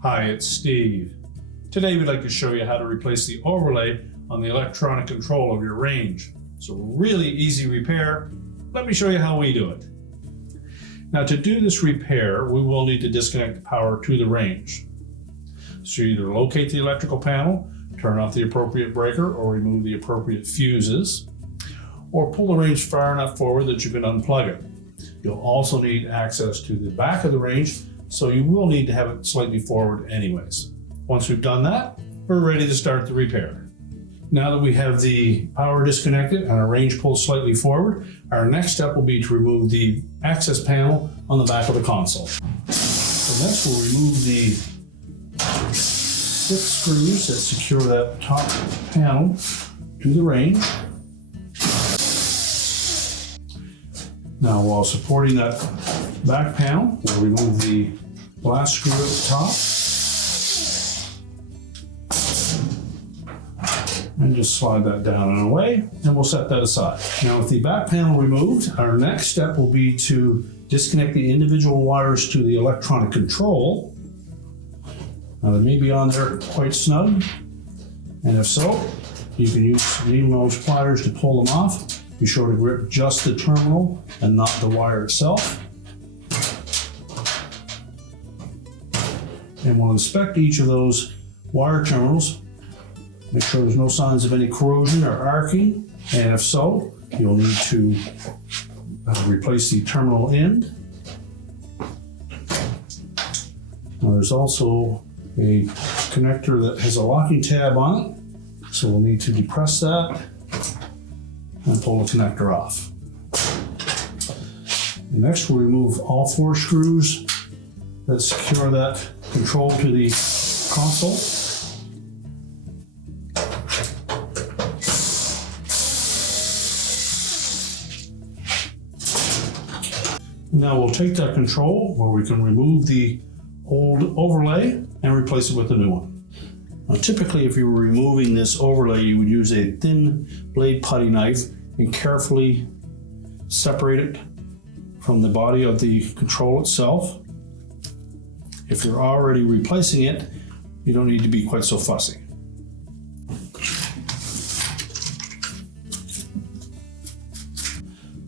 Hi, it's Steve. Today we'd like to show you how to replace the overlay on the electronic control of your range. It's a really easy repair. Let me show you how we do it. Now, to do this repair, we will need to disconnect the power to the range. So you either locate the electrical panel, turn off the appropriate breaker, or remove the appropriate fuses, or pull the range far enough forward that you can unplug it. You'll also need access to the back of the range, so you will need to have it slightly forward anyways. Once we've done that, we're ready to start the repair. Now that we have the power disconnected and our range pulled slightly forward, our next step will be to remove the access panel on the back of the console. So next we'll remove the 6 screws that secure that top panel to the range. Now, while supporting that back panel, we'll remove the last screw at the top and just slide that down and away, and we'll set that aside. Now, with the back panel removed, our next step will be to disconnect the individual wires to the electronic control. Now, they may be on there quite snug, and if so, you can use needle nose pliers to pull them off. Be sure to grip just the terminal and not the wire itself. And we'll inspect each of those wire terminals. Make sure there's no signs of any corrosion or arcing. And if so, you'll need to replace the terminal end. Now, there's also a connector that has a locking tab on it. So we'll need to depress that and pull the connector off. And next we'll remove all 4 screws that secure that control to the console. Now we'll take that control where we can remove the old overlay and replace it with a new one. Now, typically, if you were removing this overlay, you would use a thin blade putty knife and carefully separate it from the body of the control itself. If you're already replacing it, you don't need to be quite so fussy.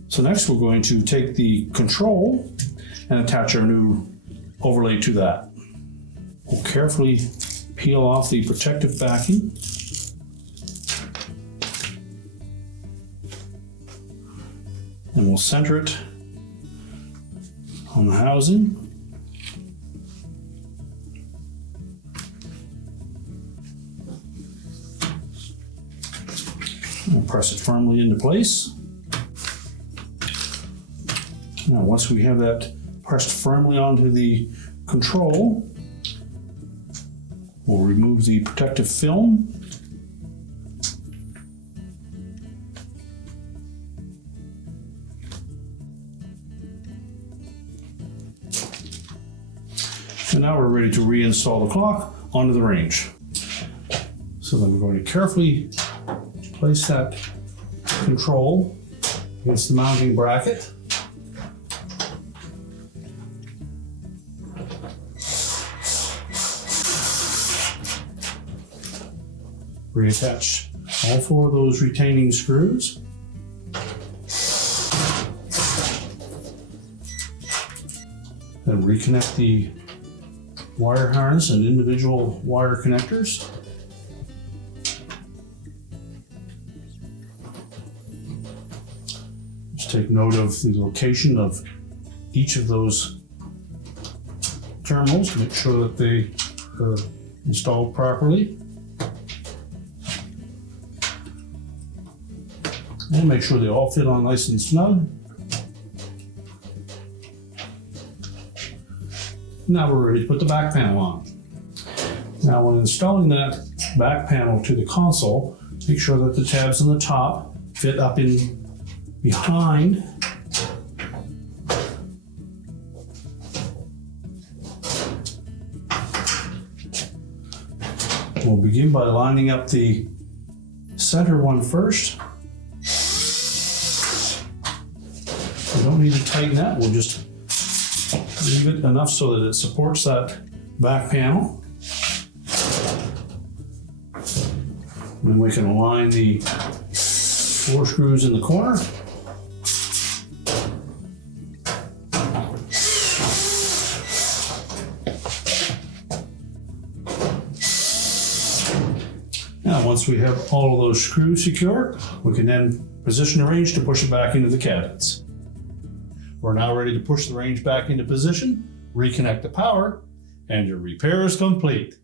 So next, we're going to take the control and attach our new overlay to that. We'll carefully peel off the protective backing. And we'll center it on the housing. We'll press it firmly into place. Now, once we have that pressed firmly onto the control, we'll remove the protective film. And now we're ready to reinstall the clock onto the range. So then we're going to carefully place that control against the mounting bracket. Reattach all 4 of those retaining screws. Then reconnect the wire harness and individual wire connectors. Just take note of the location of each of those terminals to make sure that they are installed properly. And make sure they all fit on nice and snug. Now we're ready to put the back panel on. Now, when installing that back panel to the console, make sure that the tabs on the top fit up in behind. We'll begin by lining up the center one first. We don't need to tighten that, we'll just leave it enough so that it supports that back panel. Then we can align the 4 screws in the corner. Now, once we have all of those screws secure, we can then position the range to push it back into the cabinets. We're now ready to push the range back into position, reconnect the power, and your repair is complete.